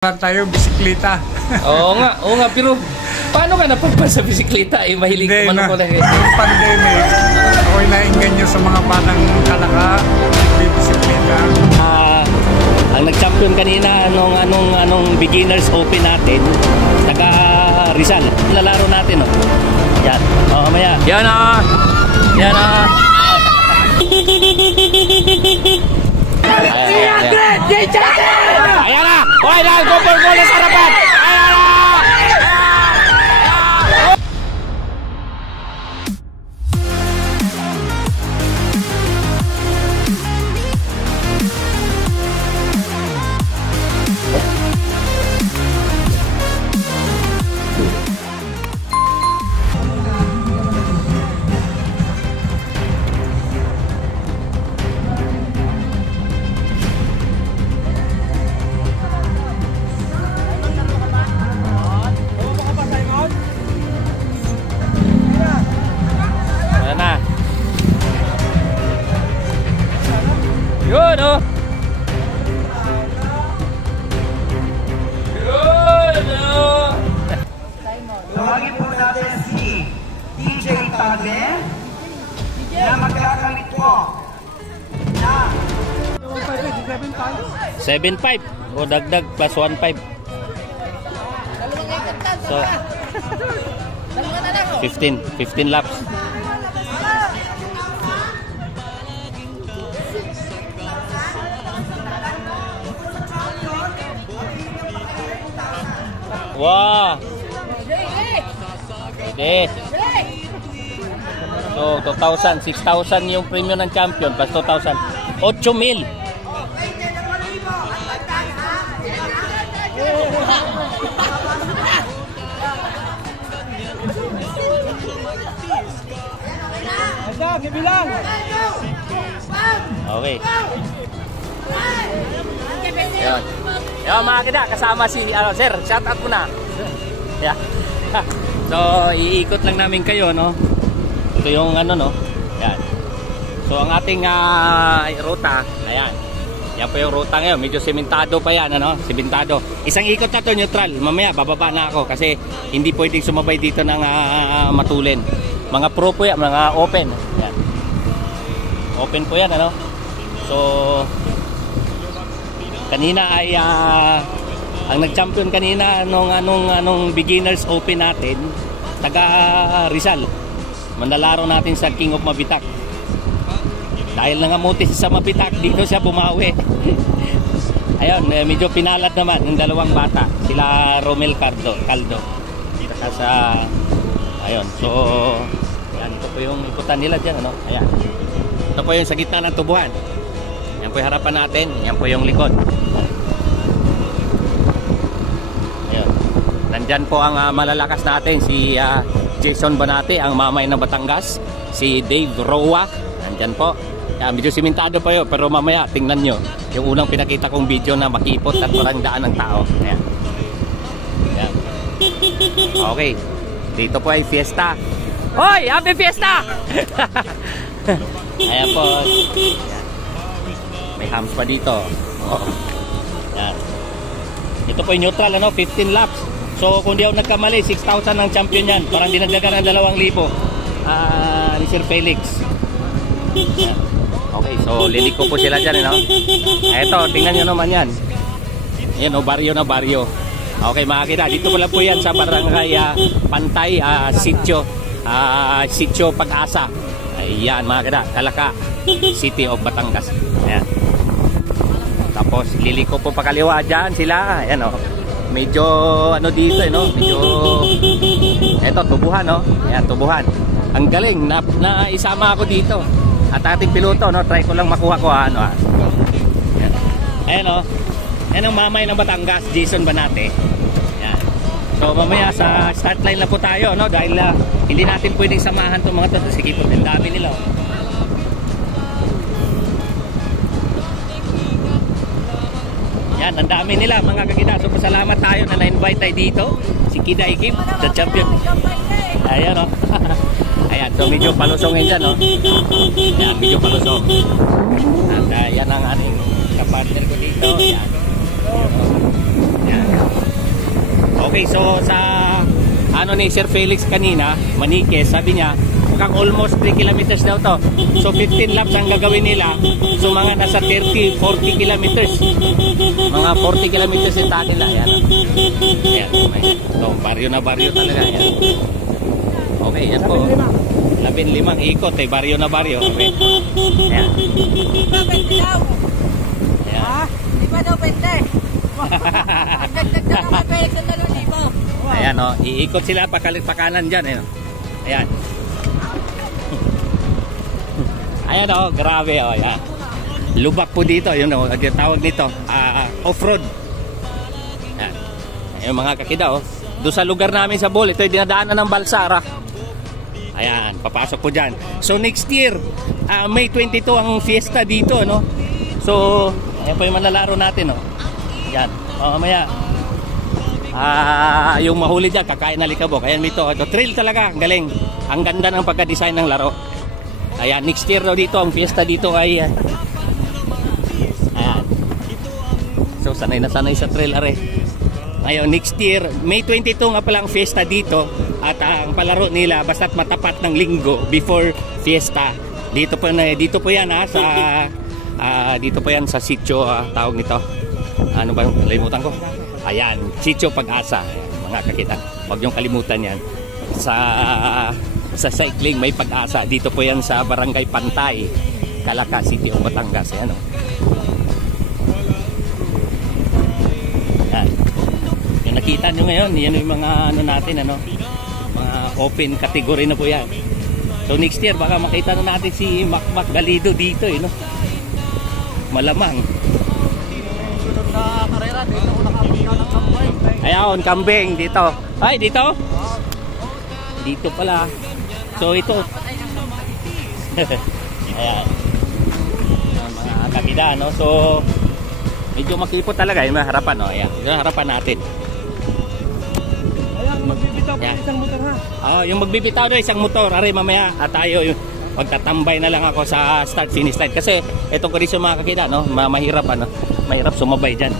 Tayo, bisikleta. Oo nga, pero paano ka napagpa sa bisikleta? Mahilig ka man ako lang eh. Yung pandemic, ako'y nainganyo sa mga batang kalaka, bisikleta. Ang nag-champion kanina, anong beginners open natin, taga Rizal. Lalaro natin, oh. Yan. Mamaya. Yan na. Ayan na. Hoy, go for goal sa harapan. Yun, oh. Yun, oh. Tawagin po natin si DJ Tagle na magkakamit po na 7.5 o dagdag plus 1.5. So 15 laps. Wow. Pwede. So 2,000, 6,000 yung premium ng champion plus 2,000. 8,000. Okay. Yan. Yan mga kida, kasama si sir, shout out muna. Yeah. So iikot lang namin kayo, no. Ito yung no. Yan. So ang ating ruta, ayan. Yan po yung ruta ngayon, medyo sementado pa yan, ano? Sementado. Isang ikot na to neutral. Mamaya bababa na ako kasi hindi pwedeng sumabay dito ng matulin. Mga pro po yan, mga open. Yan. Open po yan, ano? So kanina ay ang nag-champion kanina anong beginners open natin, taga Rizal. Manlalaro natin sa King of Mabitak. Dahil nangamuti sa Mabitak, dito siya bumawi. Ayun, medyo pinalad naman yung dalawang bata, sila Romel Caldo. Sa ayun, so yan, ito po yung ikutan nila dyan, ano? Ayan. Ito po yung sa gitna ng tubuhan. Yan po yung harapan natin, yan po yung likod. Ayan. Nandyan po ang malalakas natin, si Jason Banate, ang mamay ng Batangas, si Dave Roa, nandyan po. Yan, medyo simentado pa yun, pero mamaya tingnan nyo yung unang pinakita kong video na makipot at walang daan ng tao. Ayan. Ayan. Okay, dito po ay fiesta. Hoy, happy fiesta! Ayan po. May hams pa dito. Oh. Yan. Ito po yung neutral, ano? 15 laps. So kung di ako nagkamali, 6,000 ang champion yan. Parang dinagdagan ng 2,000 ni Sir Felix. Yan. Okay, so liliko po sila dyan, ano? Eto, tingnan nyo naman yan. Yan, o, baryo na baryo. Okay, makakita. Dito pala po yan sa barangay Pantay, Sitio Pag-asa. Ayan, makakita. Kalaka, City of Batangas. Ayan. Tapos liliko po pa kaliwa dyan sila. Ayan, o. Medyo dito, no? Medyo eto, tubuhan, no? Ayan, tubuhan. Ang galing, na isama ako dito. At ating piloto, no? Try ko lang makuha ko, ano. Ayan. Ayan, no? Ayan ang mamay ng Batangas, Jason Banate. Ayan. So mamaya sa start line na po tayo, no? Dahil hindi natin pwedeng samahan itong mga to. Sige po, ang dami nila, oh. Yan, ang dami nila mga kakita. So pasalamat tayo na na-invite tayo dito. Si Kida Ikip, the champion. Ayan, o. Ayan, so medyo palusongin dyan, o. Ayan, medyo palusong. At yan ang ating kapartner ko dito. Ayan. Ayan. Okay, so sa ano ni Sir Felix kanina, Manique, sabi niya, mukhang almost 3 kilometers daw to. So 15 laps ang gagawin nila. So mga nasa 30, 40 kilometers. Mga 40 kilometers yung taan nila. Ayan. Ayan. Ito, baryo na baryo talaga. Ayan. Okay, yan po. 15 ikot eh, baryo na baryo. Okay. Ayan. Ayan. Di ba daw pwede? Dagdag na naman pwede sa 2,000. Ayan o, iikot sila pakanan dyan. Ayan. Ayan. Ayan o, grabe o. Ayan. Lubak po dito. Yun o, tawag nito. Off-road. Ayan. Yung mga kakida o. Doon sa lugar namin sa Bohol, ito yung dinadaanan ng Balsara. Ayan, papasok po dyan. So next year, May 22 ang fiesta dito, no? So, ayan po yung manlalaro natin, no? Ayan, mamaya. Yung mahuli dyan, kakain na likabok. Ayan, ito thrill talaga, ang galing. Ang ganda ng pagka-design ng laro. Ayan, next year daw dito, ang fiesta dito ay ayan. So, sanay na sanay sa thrill, are. Ngayon, next year, May 22 nga palang fiesta dito. At ang palaro nila, basta't matapat ng linggo before fiesta. Dito po yan sa dito po yan sa sitio, tawag nito. Ano ba yung kalimutan ko? Ayan, Sitio Pag-asa. Mga kakita, huwag yung kalimutan yan. Sa cycling may pag-asa. Dito po yan sa Barangay Pantay, Calaca, City of Batangas. Ayan, oh. Ayan. Yung nakita nyo ngayon, yan yung mga ano natin, ano, mga open category na po yan. So next year baka makita na natin si Macmac Galido dito, no? Malamang. Sunod na karera, dito ko nakapagka ng kambay. Ayun, kambing dito. Ay, dito? Dito pala. So ito. Ayan. Mga kabida, no? So medyo makipot talaga yung harapan, no? Ayan, yung harapan natin. Magbibitaw pa isang motor, ha? Oh, yung magbibitaw doon isang motor. Are mamaya at tayo yung magtatambay na lang ako sa start finish line kasi itong kondisyon mga kakita, no, mahirap ano, mahirap sumabay diyan.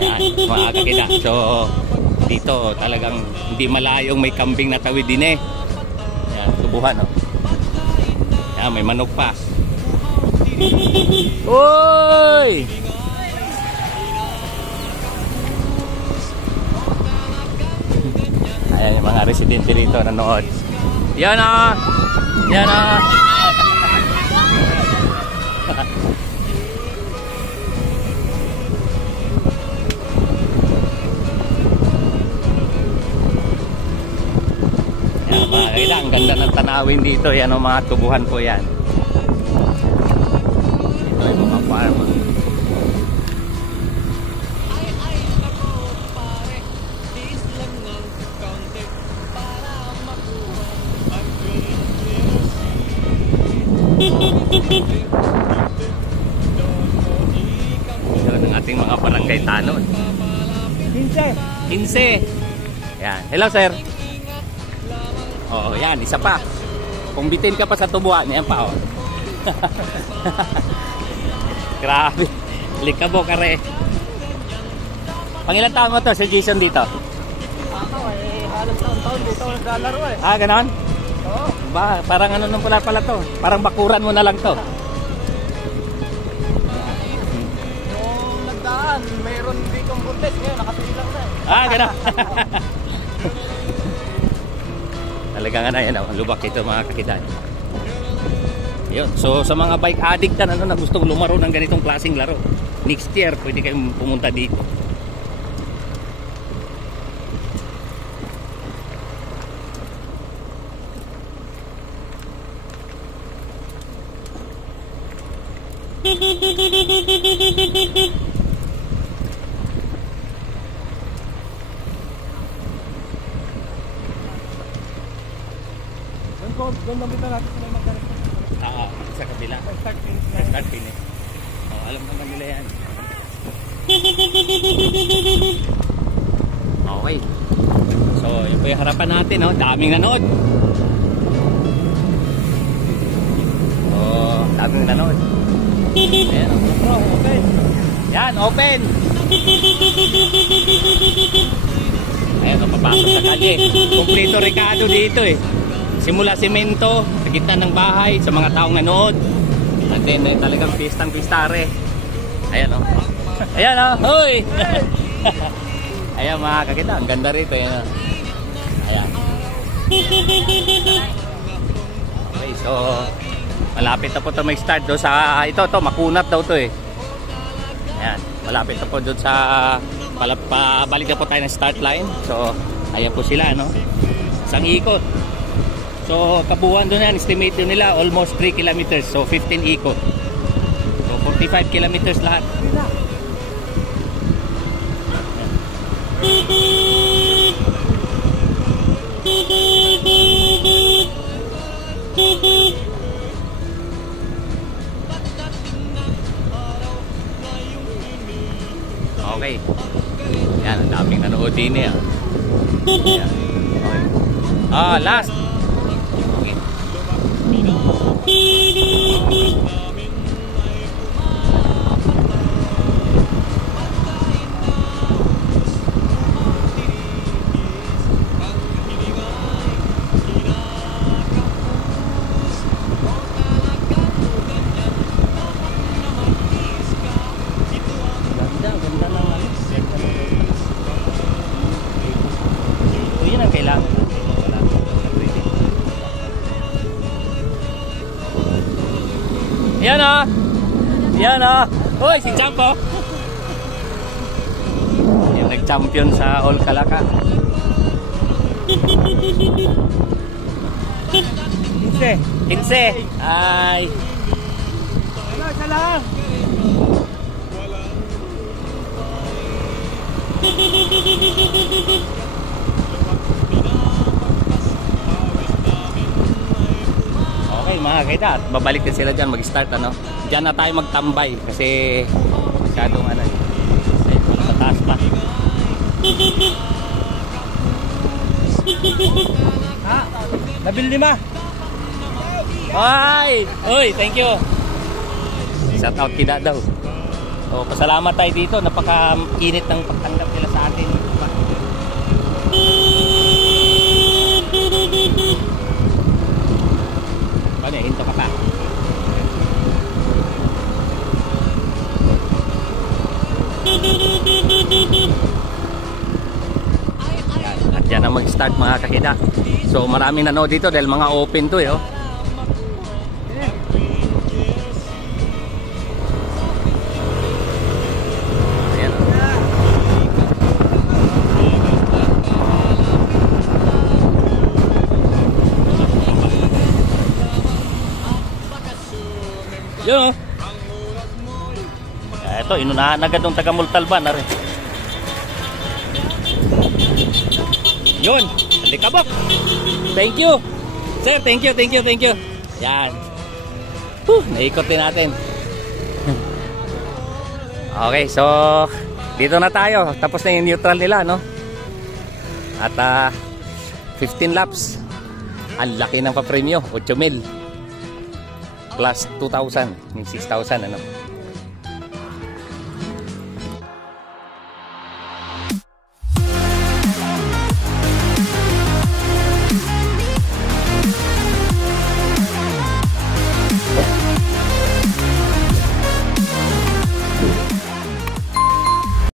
Ayan, mga kakita. So dito talagang hindi malayong may kambing na tawid din eh. Ayan, tubuhan, no. Ayan, may manok pa. Uy! Ayan yung mga residente rito nanood. Yan na! Yan na! Kaya ang ganda ng tanawin dito. Yan ang mga tubuhan po yan. Ito yung mga farm. Ito ang ating mga barangay tanod. 15. Yan. Hello sir. Oh, yan, isa pa. Kung bitin ka pa sa tubuan, yan pa, oh. Grabe. Likabo ka re. Pangilan taon mo to, Sir Jason, dito? Ako, halos taon-taon dito naglalaro, eh. Ah, ganon? Oo. Ba, parang ano nung pala to? Parang bakuran mo na lang to. Nung nagdaan, mayroon ditong buntis. Ngayon, nakasilang na, eh. Ah, ganon. Talaga nga na yan, lubak ito mga kakitan. Yun. So sa mga bike addict na, na gustong lumaro ng ganitong klaseng laro, next year pwede kayong pumunta dito. Doon lang kita natin sila magkaroon. Sa kabila. Start finish. Start finish. Oh, alam naman nila yan. Okay. So yun po yung harapan natin, no? Daming nanood. Daming nanood. Ayan, open. Yan, open. Ayan, papasok sa kalye. Kompleto rekado dito eh. Simula semento, sa gitna ng bahay, sa mga taong nanood. And then, talagang pistang-pistare. Ayan, o. Ayan, o. Hoy! Ayan, mga kakita. Ang ganda rito. Ayan, o. Ayan. Okay, so, malapit na po ito mag-start doon sa, ito, makunat daw ito eh. Ayan, malapit na po doon sa, pabalik na po tayo ng start line. So, ayan po sila, no? Isang ikot. So, kabuuan doon yan, estimate doon nila, almost 3 kilometers. So, 15 ikot. So, 45 kilometers lahat. Okay. Yan, ang daming nanood din eh. Yan. Okay. Last. Okay. Ganda naman. So, yun ang kailangan. Yan o. Yan o. Uy, si Champo. Yung nag-champion sa All Kalaka. 15. Ay. Isa lang. Okay mga kaida, at babalik din sila dyan mag-start ano. Diyan na tayo magtambay kasi masyadong ano. Ay, mataas pa. Ha? 15. Ay! Uy, thank you. Shout out kida daw. So, pasalamat tayo dito. Napaka-init ng pagtanggap nila sa atin. Ano, hinto ka pa. Yan. At yan na mag-start mga kakida. So, maraming nanood dito dahil mga open to eh. Oh. Yun o. Ito, inunahan agad ng taga Multalban na rin. Yun, alikabok. Thank you. Sir, thank you. Yan. Naikot din natin. Okay, so dito na tayo. Tapos na yung neutral nila, no? At 15 laps. Ang laki ng papremyo, 8,000. Plus 2,000, 6,000 ano.